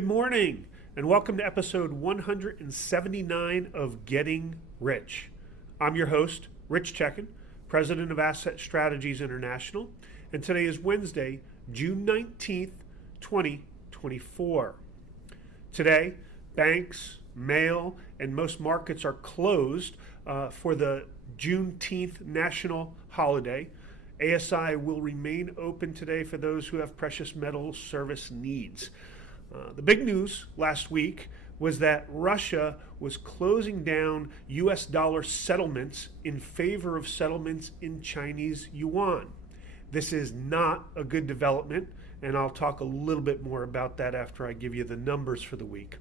Good morning, and welcome to episode 179 of Getting Rich. I'm your host, Rich Checkan, president of Asset Strategies International, and today is Wednesday, June 19th, 2024. Today, banks, mail, and most markets are closed for the Juneteenth national holiday. ASI will remain open today for those who have precious metal service needs. The big news last week was that Russia was closing down US dollar settlements in favor of settlements in Chinese Yuan. This is not a good development, and I'll talk a little bit more about that after I give you the numbers for the week.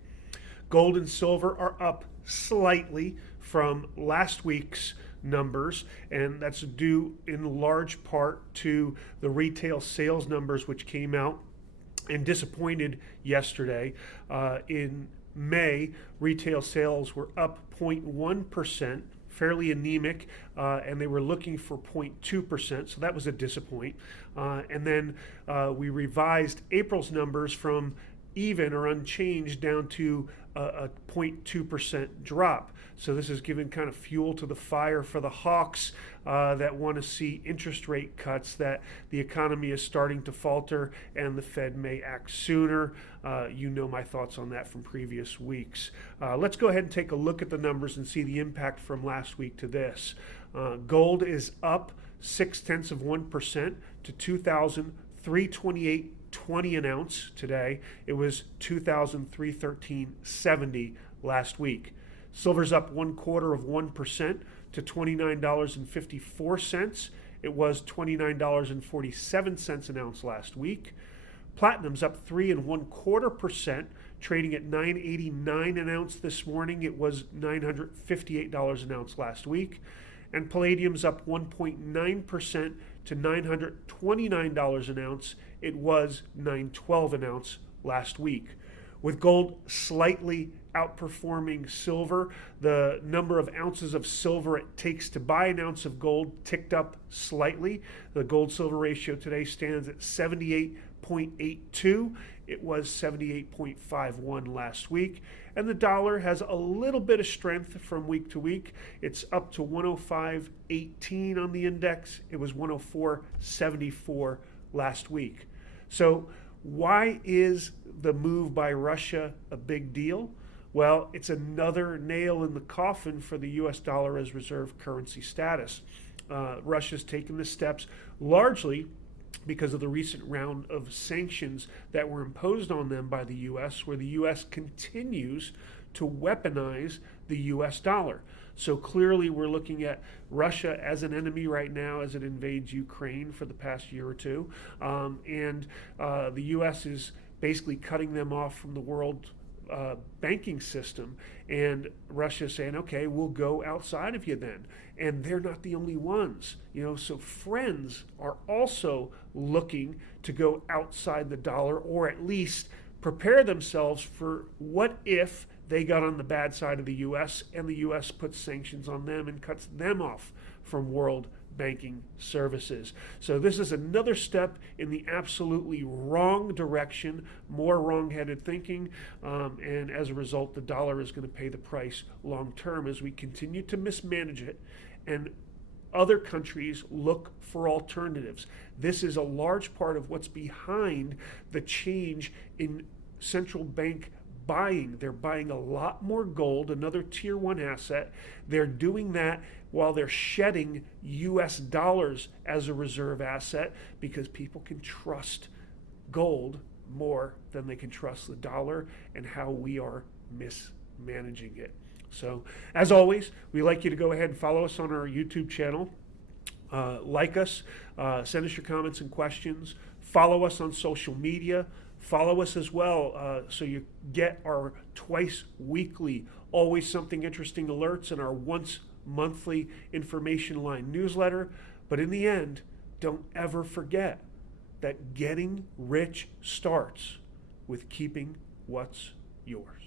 Gold and silver are up slightly from last week's numbers, and that's due in large part to the retail sales numbers which came out and disappointed yesterday. In May, retail sales were up 0.1%, fairly anemic, and they were looking for 0.2%, so that was a disappoint. And then we revised April's numbers from even or unchanged down to a 0.2% drop. So this is giving kind of fuel to the fire for the hawks that want to see interest rate cuts, that the economy is starting to falter and the Fed may act sooner. You know my thoughts on that from previous weeks. Let's go ahead and take a look at the numbers and see the impact from last week to this. Gold is up 0.6% to 2,328.20 an ounce today. It was 2,313.70 last week. Silver's up 0.25% to $29.54. It was $29.47 an ounce last week. Platinum's up 3.25%, trading at $9.89 an ounce this morning. It was $958 an ounce last week. And palladium's up 1.9% to $929 an ounce. It was $912 an ounce last week. With gold slightly outperforming silver, the number of ounces of silver it takes to buy an ounce of gold ticked up slightly. The gold-silver ratio today stands at 78.82. It was 78.51 last week. And the dollar has a little bit of strength from week to week. It's up to 105.18 on the index. It was 104.74 last week. So why is the move by Russia a big deal? Well, it's another nail in the coffin for the US dollar as reserve currency status. Russia's taken the steps largely because of the recent round of sanctions that were imposed on them by the US, where the US continues to weaponize the US dollar. So clearly we're looking at Russia as an enemy right now as it invades Ukraine for the past year or two. And the US is basically cutting them off from the world banking system, and Russia saying, okay, we'll go outside of you then. And they're not the only ones, so friends are also looking to go outside the dollar, or at least prepare themselves for what if they got on the bad side of the US and the US puts sanctions on them and cuts them off from world banking services. So this is another step in the absolutely wrong direction, more wrong-headed thinking, and as a result, the dollar is going to pay the price long term as we continue to mismanage it and other countries look for alternatives. This is a large part of what's behind the change in central bank buying. They're buying a lot more gold, another tier one asset. They're doing that while they're shedding US dollars as a reserve asset because people can trust gold more than they can trust the dollar and how we are mismanaging it. So, as always, we'd like you to go ahead and follow us on our YouTube channel. Like us, send us your comments and questions. Follow us on social media. Follow us as well so you get our twice weekly, always something interesting alerts and our once monthly information line newsletter. But in the end, don't ever forget that getting rich starts with keeping what's yours.